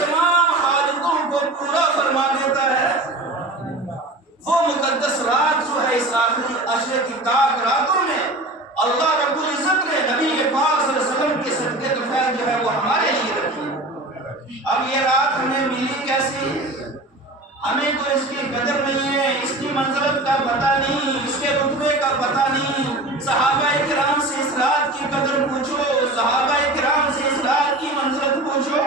تمام حاجتوں کو پورا فرما دیتا ہے۔ وہ مقدس رات جو ہے اس آخری عشرے کی تاک راتوں میں اللہ رب العزت نے نبی پاک صلی اللہ علیہ وسلم کے صدقے طفیل جو ہے وہ ہمارے لیے رکھی۔ اب یہ رات ہمیں ملی کیسی؟ ہمیں تو اس کی قدر نہیں ہے، اس کی منزلت کا پتہ نہیں، اس کے رتبے کا پتہ نہیں۔ صحابہ کرام سے اس رات کی قدر پوچھو، صحابہ کرام سے اس رات کی منزلت پوچھو۔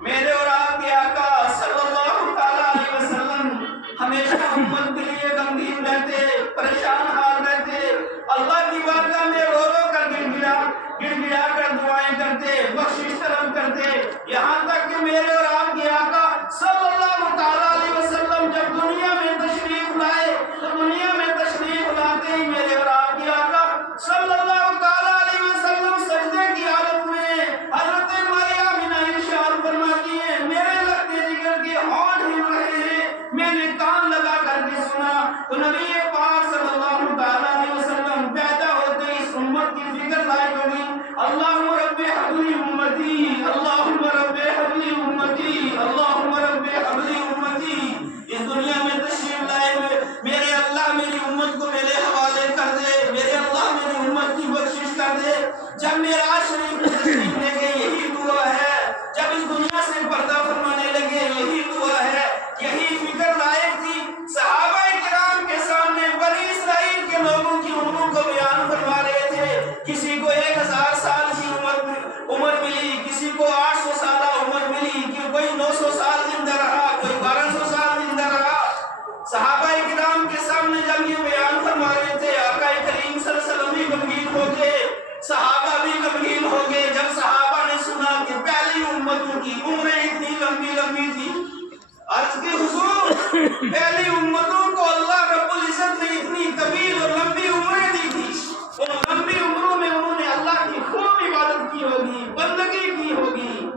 میرے اور آپ کے آقا صلی اللہ تعالیٰ علیہ وسلم ہمیشہ امت کے لیے غمگین رہتے، پریشان حال رہتے، اللہ کی بارگاہ میں رو رو کر گڑ کر دعائیں کرتے، بخشش طلب کرتے، یہاں تک کہ میرے اور آپ کے آقا صلی اللہ تعالیٰ علیہ وسلم جب دنیا میں تشریف لائے تو دنیا میں تشریف لاتے ہی میرے اور آپ کے آقا صلی اللہ تعالیٰ علیہ وسلم سجدے کی حالت میں حضرت ماریہ بنا ارشاد فرماتی ہیں، میرے لگتے جگر کے ہونٹ ہل رہے ہیں، میں نے کان لگا کر کے سنا تو نبی پاک صلی اللہ تعالیٰ علیہ وسلم پیدا ہوتے اس امت کی فکر لائی ہوگی، اللہم رب حبلی امتی، اللہم رب حبلی امتی، اللہم رب حبلی امتی۔ اس دنیا میں تشریف لائے ہوئے میرے اللہ میری امت کو میرے حوالے کر دے، میرے اللہ میری امت کی بخشش کر دے۔ جب معراج شریف میں تشریف لے گئے یہی دعا ہے، جب اس دنیا سے پردہ فرمانے لگے یہی دعا ہے، یہی فکر لائق تھی۔ صحابہ کرام کے سامنے بنی اسرائیل کے لوگوں کی عمروں کو بیان فرما رہے تھے، کسی کو 1000 سال کی عمر ملی، کسی کو 800 سالہ عمر ملی، کوئی 900 سال زندہ رہا، کوئی 1200 سال زندہ رہا۔ صحابہ کرام کے سامنے جب یہ بیان فرما رہے تھے آقا کریم صلی اللہ علیہ وسلم بھی غمگین ہو گئے، صحابہ بھی غمگین ہو گئے جب صحابہ نے سنا کہ پہلی امتوں کی عمریں اتنی لمبی لمبی تھی۔ عرض کی حضور پہلی امتوں کو اللہ رب العزت نے اتنی طویل اور لمبی عمریں دی تھی، ان لمبی عمروں میں انہوں نے اللہ کی خوب عبادت کی ہوگی، بندگی کی ہوگی،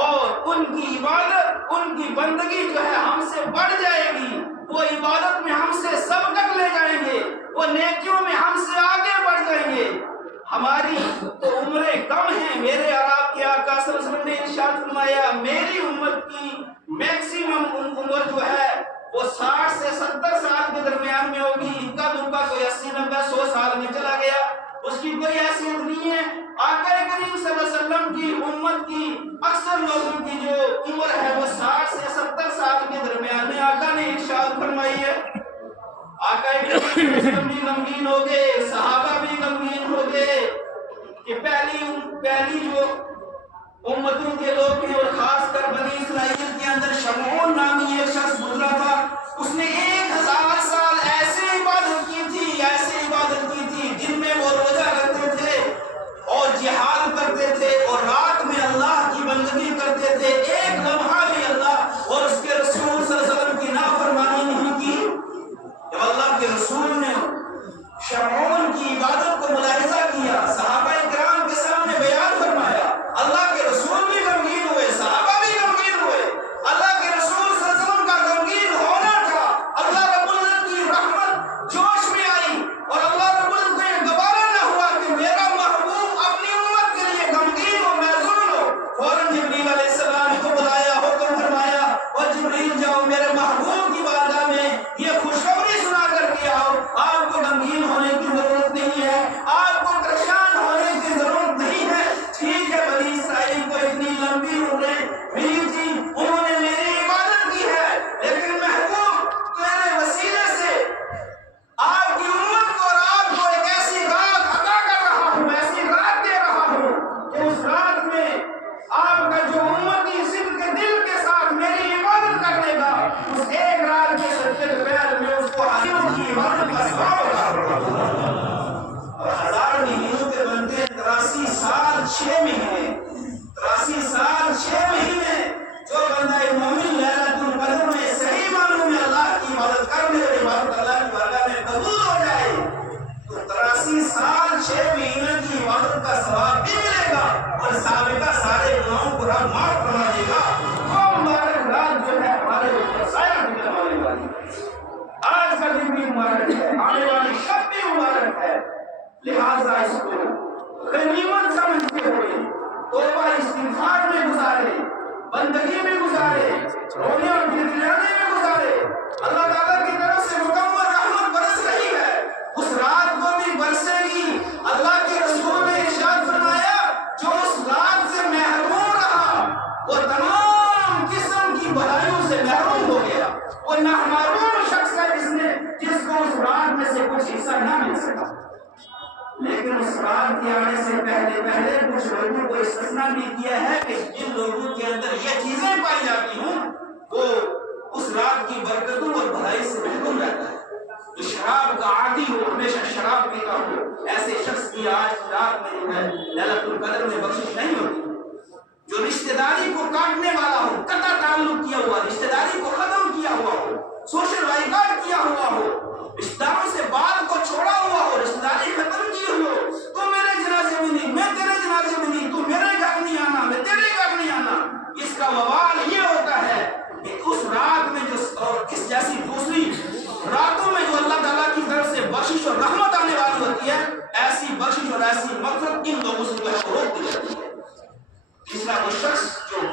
اور ان کی عبادت ان کی بندگی جو ہے ہم سے بڑھ جائے گی، وہ عبادت میں ہم سے سبقت لے جائیں گے، وہ نیکیوں میں ہم سے آگے بڑھ جائیں گے۔ ہماری تو عمریں کم ہیں، میرے اور آپ کے آقا صلی اللہ علیہ وسلم نے ارشاد فرمایا میری امت کی میکسیمم عمر جو ہے وہ 60 سے 70 سال کے درمیان میں ہوگی، اکا دکا کوئی 80 90 100 سال میں چلا گیا، اس کی کوئی حیثیت نہیں ہے۔ آقا کریم صلی اللہ علیہ وسلم کی امت کی اکثر لوگوں کی جو عمر ہے وہ 60 سے 70 سال کے درمیان میں آقا نے ارشاد فرمائی ہے۔ آقا کریم صلی اللہ علیہ وسلم بھی غمگین ہو گئے، صحابہ بھی غمگین ہو گئے کہ پہلی جو امتوں کے لوگ ہیں اور خاص کر بنی اسرائیل کے اندر شمعون نامی ایک شخص گزرا تھا، اس نے 1000 سال ایسے عبادت کی تھی جن میں وہ روزہ رکھتے تھے اور جہاد کرتے تھے اور رات میں اللہ کی بندگی کرتے تھے، ایک لمحہ بھی اللہ اور اس کے رسول صلی اللہ علیہ وسلم کی نافرمانی نہیں کی۔ جب اللہ کے رسول نے شمعون کی عبادت کو ملاحظہ کیا، صحابہ کرام کے سامنے بیان فرمایا، اللہ کے رسول بھی غمگین ہوئے، صحابہ بھی غمگین ہوئے۔ اللہ کے رسول صلی اللہ علیہ وسلم کا غمگین ہونا تھا، اللہ رب العزت کی رحمت جوش میں آئی اور اللہ رب العزت کو یہ گوارا نہ ہوا کہ میرا محبوب اپنی امت کے لیے غمگین ہو، محزون ہو۔ فوراً جبریل علیہ السلام کو بلایا، حکم فرمایا اور جبریل جاؤ میرے محبوب کی بارگاہ میں یہ خوشخبری سنا کر کے آؤ، آپ کو غمگین ہونے کی ضرورت نہیں ہے، آپ کو پریشان ہونے کی ضرورت نہیں ہے۔ ٹھیک ہے بنی اسرائیل کو اتنی لمبی عمریں ملی تھی، انہوں نے میری عبادت کی ہے، لیکن محبوب تیرے وسیلے سے آپ کی امت کو اور آپ کو ایک ایسی رات عطا کر رہا ہوں، ایسی رات دے رہا ہوں کہ اس رات میں آپ کا جو امتی صدق کے دل کے ساتھ میری عبادت کر لے گا، اس ایک رات کے صدقے کے پیر میں اس کو حضرت کی عبادت کا ثواب ہوگا۔ اور 1000 مہینوں کے بنتے 83 سال 6 مہینے، 83 سال 6 مہینے جو بندہ مومن لیلۃ القدر میں صحیح معنوں میں اللہ کی عبادت کر لے اور عبادت اللہ کی بارگاہ میں قبول ہو جائے تو 83 سال 6 مہینے کی عبادت کا ثواب بھی ملے گا اور سابقہ سارے گناہوں کو رب معاف فرما دے گا۔ وہ مبارک رات جو ہے ہمارے اوپر سایہ ڈالنے والی ہے، آج کا دن بھی مبارک ہے، آنے والی شب بھی مبارک ہے، لہذا اس کو غنیمت سمجھتے ہوئے توبہ استغفار میں گزارے، بندگی میں گزارے، رونے اور گڑگڑانے میں گزارے۔ اللہ تعالیٰ کی طرف سے مکمل رحمت برس رہی ہے، اس رات کو بھی برسے گی۔ اللہ کے رسول نے ارشاد فرمایا جو اس رات سے محروم رہا وہ تمام قسم کی بھلائیوں سے محروم ہو گیا۔ وہ نامعلوم شخص ہے جس کو اس رات میں سے کچھ حصہ نہ مل سکا، لیکن اس رات کے آنے سے پہلے کچھ لوگوں کو استثنا بھی کیا ہے کہ جن لوگوں کے اندر یہ چیزیں پائی جاتی ہوں وہ اس رات کی برکتوں اور بھلائی سے محروم رہتا ہے۔ جو شراب کا عادی ہو، ہمیشہ شراب پیتا ہو، ایسے شخص کی آج رات میں جو ہے لیلۃ القدر میں بخشش نہیں ہوتی۔ جو رشتہ داری کو کاٹنے والا ہو، قطع تعلق کیا ہوا، رشتہ داری کو ختم کیا ہوا ہو، سوشل بائیکاٹ کیا ہوا ہو، رشتہ داروں سے بات کو چھوڑا ہوا ہو، رشتہ داری ختم کی ہوئی ہو، تو میرے جنازے میں نہیں، میں تیرے جنازے میں نہیں، تو میرے گھر نہیں آنا، میں تیرے گھر نہیں آنا، اس کا وبال یہ ہوتا ہے کہ اس رات میں اور اس جیسی دوسری راتوں میں جو اللہ تعالیٰ کی طرف سے بخشش اور رحمت آنے والی ہوتی ہے، ایسی بخشش اور ایسی مغفرت ان لوگوں سے جو ہے روک دی جاتی ہے۔ تیسرا وہ شخص جو